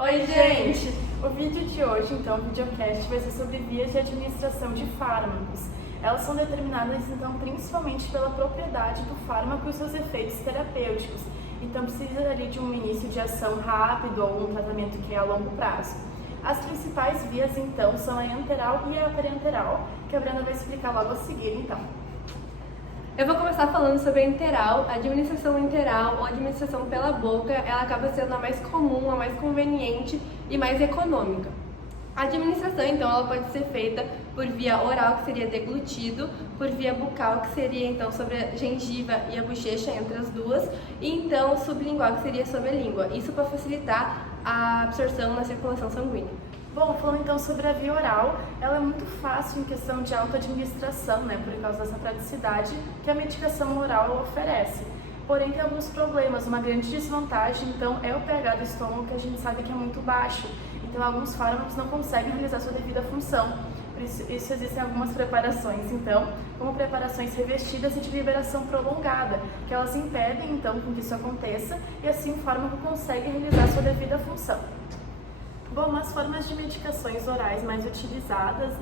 Oi, gente! O vídeo de hoje, então, o videocast, vai ser sobre vias de administração de fármacos. Elas são determinadas, então, principalmente pela propriedade do fármaco e seus efeitos terapêuticos. Então, precisa ali de um início de ação rápido ou um tratamento que é a longo prazo. As principais vias, então, são a enteral e a parenteral, que a Brenda vai explicar logo a seguir, então. Eu vou começar falando sobre a enteral. A administração enteral ou administração pela boca, ela acaba sendo a mais comum, a mais conveniente e mais econômica. A administração, então, ela pode ser feita por via oral, que seria deglutido, por via bucal, que seria, então, sobre a gengiva e a bochecha, entre as duas, e, então, sublingual, que seria sobre a língua. Isso para facilitar a absorção na circulação sanguínea. Bom, falando então sobre a via oral, ela é muito fácil em questão de autoadministração, por causa dessa praticidade que a medicação oral oferece. Porém, tem alguns problemas. Uma grande desvantagem, então, é o pH do estômago, que a gente sabe que é muito baixo. Então, alguns fármacos não conseguem realizar sua devida função. Por isso existem algumas preparações, então, como preparações revestidas e de liberação prolongada, que elas impedem, então, com que isso aconteça e assim o fármaco consegue realizar sua devida função. Bom, as formas de medicações orais mais utilizadas,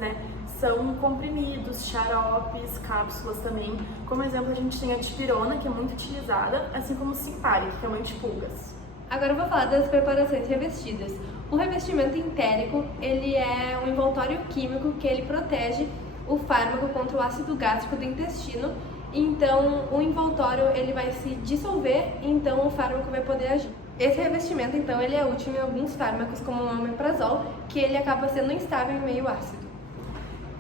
são comprimidos, xaropes, cápsulas também. Como exemplo, a gente tem a dipirona, que é muito utilizada, assim como o Simparic, que é uma antipulgas. Agora eu vou falar das preparações revestidas. O revestimento entérico, ele é um envoltório químico que ele protege o fármaco contra o ácido gástrico do intestino. Então, o envoltório ele vai se dissolver e então o fármaco vai poder agir. Esse revestimento, então, ele é útil em alguns fármacos, como o omeprazol, que ele acaba sendo instável em meio ácido.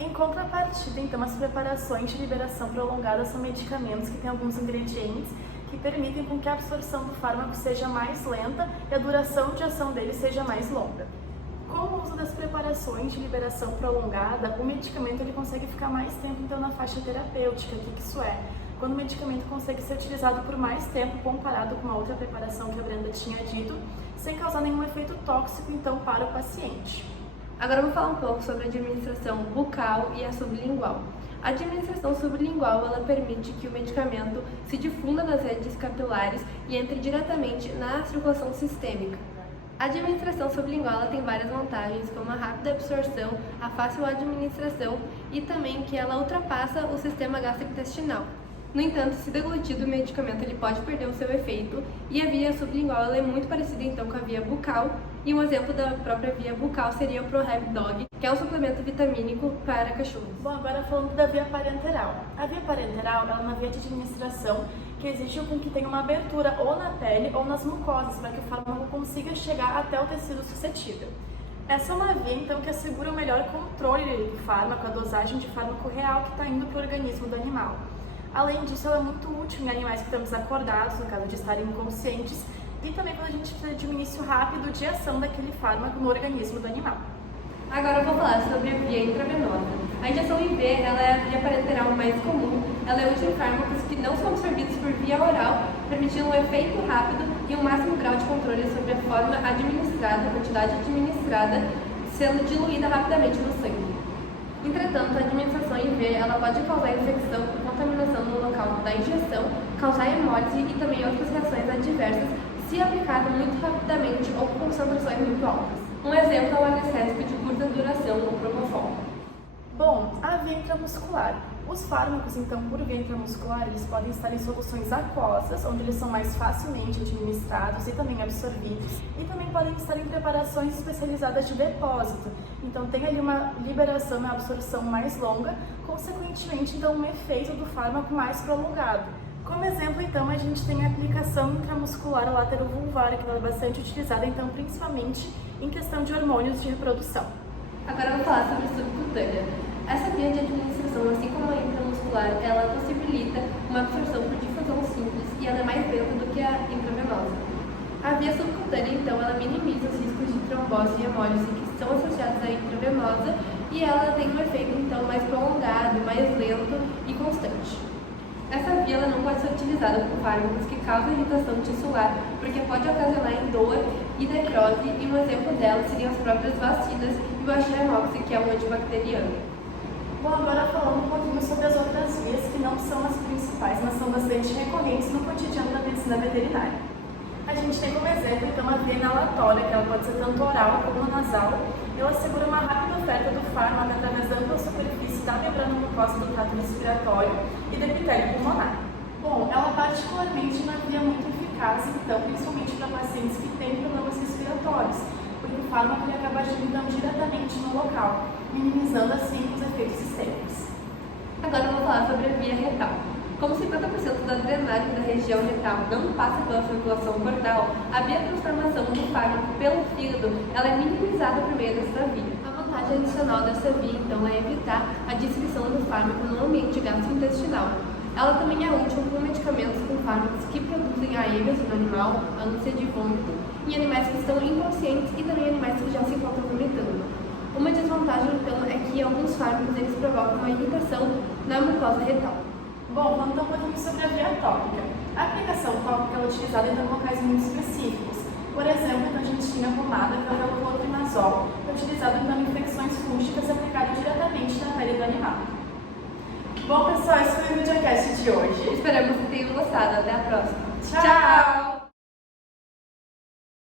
Em contrapartida, então, as preparações de liberação prolongada são medicamentos que têm alguns ingredientes que permitem com que a absorção do fármaco seja mais lenta e a duração de ação dele seja mais longa. Com o uso das preparações de liberação prolongada, o medicamento ele consegue ficar mais tempo então na faixa terapêutica. O que isso é? Quando o medicamento consegue ser utilizado por mais tempo comparado com uma outra preparação que a Brenda tinha dito, sem causar nenhum efeito tóxico então para o paciente. Agora eu vou falar um pouco sobre a administração bucal e a sublingual. A administração sublingual ela permite que o medicamento se difunda nas redes capilares e entre diretamente na circulação sistêmica. A administração sublingual ela tem várias vantagens, como a rápida absorção, a fácil administração e também que ela ultrapassa o sistema gastrointestinal. No entanto, se deglutido, o medicamento ele pode perder o seu efeito e a via sublingual ela é muito parecida então com a via bucal. E um exemplo da própria via bucal seria o ProHab Dog, que é um suplemento vitamínico para cachorros. Bom, agora falando da via parenteral. A via parenteral é uma via de administração que exige com que tenha uma abertura ou na pele ou nas mucosas para que o fármaco consiga chegar até o tecido suscetível. Essa é uma via, então, que assegura o melhor controle do fármaco, a dosagem de fármaco real que está indo para o organismo do animal. Além disso, ela é muito útil em animais que estão desacordados, no caso de estarem inconscientes, e também quando a gente precisa de um início rápido de ação daquele fármaco no organismo do animal. Agora eu vou falar sobre a via intravenosa. A injeção IV ela é a via parenteral mais comum. Ela é útil em fármacos que não são absorvidos por via oral, permitindo um efeito rápido e um máximo grau de controle sobre a forma administrada, a quantidade administrada, sendo diluída rapidamente no sangue. Entretanto, a administração IV ela pode causar infecção por contaminação no local da injeção, causar hemólise e também outras reações adversas se aplicada muito rapidamente ou com concentrações muito altas. Um exemplo é o anestésico de curta duração, o Propofol. Bom, a via intramuscular. Os fármacos, então, por via intramuscular, eles podem estar em soluções aquosas, onde eles são mais facilmente administrados e também absorvidos, e também podem estar em preparações especializadas de depósito. Então, tem ali uma liberação e absorção mais longa, consequentemente, então, um efeito do fármaco mais prolongado. Como exemplo, então, a gente tem a aplicação intramuscular laterovulvar, que ela é bastante utilizada, então, principalmente em questão de hormônios de reprodução. Agora eu vou falar sobre a subcutânea. Essa via de administração, assim como a intramuscular, ela possibilita uma absorção por difusão simples e ela é mais lenta do que a intravenosa. A via subcutânea, então, ela minimiza os riscos de trombose e hemólise que são associados à intravenosa e ela tem um efeito, então, mais prolongado, mais lento e constante. Essa via ela não pode ser utilizada com fármacos que causam irritação tissular, porque pode ocasionar dor e necrose, e um exemplo dela seriam as próprias vacinas e o Agiremox, que é um antibacteriano. Bom, agora falando um pouquinho sobre as outras vias que não são as principais, mas são bastante recorrentes no cotidiano da medicina veterinária. A gente tem como exemplo, então, a via inalatória, que ela pode ser tanto oral como nasal. Ela assegura uma rápida oferta do fármaco através da ampla superfície da membrana mucosa do trato respiratório e do epitélio pulmonar. Bom, ela particularmente é uma via muito eficaz, então, principalmente para pacientes que têm problemas respiratórios, porque o fármaco ele acaba agindo então, diretamente no local, minimizando assim os efeitos sistêmicos. Agora eu vou falar sobre a via retal. Como 50% da drenagem da região retal não passa pela circulação cortal, a biotransformação do fármaco pelo fígado ela é minimizada por meio dessa via. A vantagem adicional dessa via, então, é evitar a distribuição do fármaco no ambiente gastrointestinal. Ela também é útil com medicamentos com fármacos que produzem a êmesis no animal, ânsia de vômito, em animais que estão inconscientes e também animais que já se encontram vomitando. Uma desvantagem, então, é que alguns fármacos eles provocam uma irritação na mucosa retal. Bom, vamos então um pouquinho sobre a via tópica. A aplicação tópica é utilizada em locais muito específicos. Por exemplo, a gente tinha a pomada, que é o clotrimazol, que é utilizado então em infecções fúngicas aplicadas diretamente na pele do animal. Bom, pessoal, esse foi o videocast de hoje. Esperamos que tenham gostado. Até a próxima. Tchau!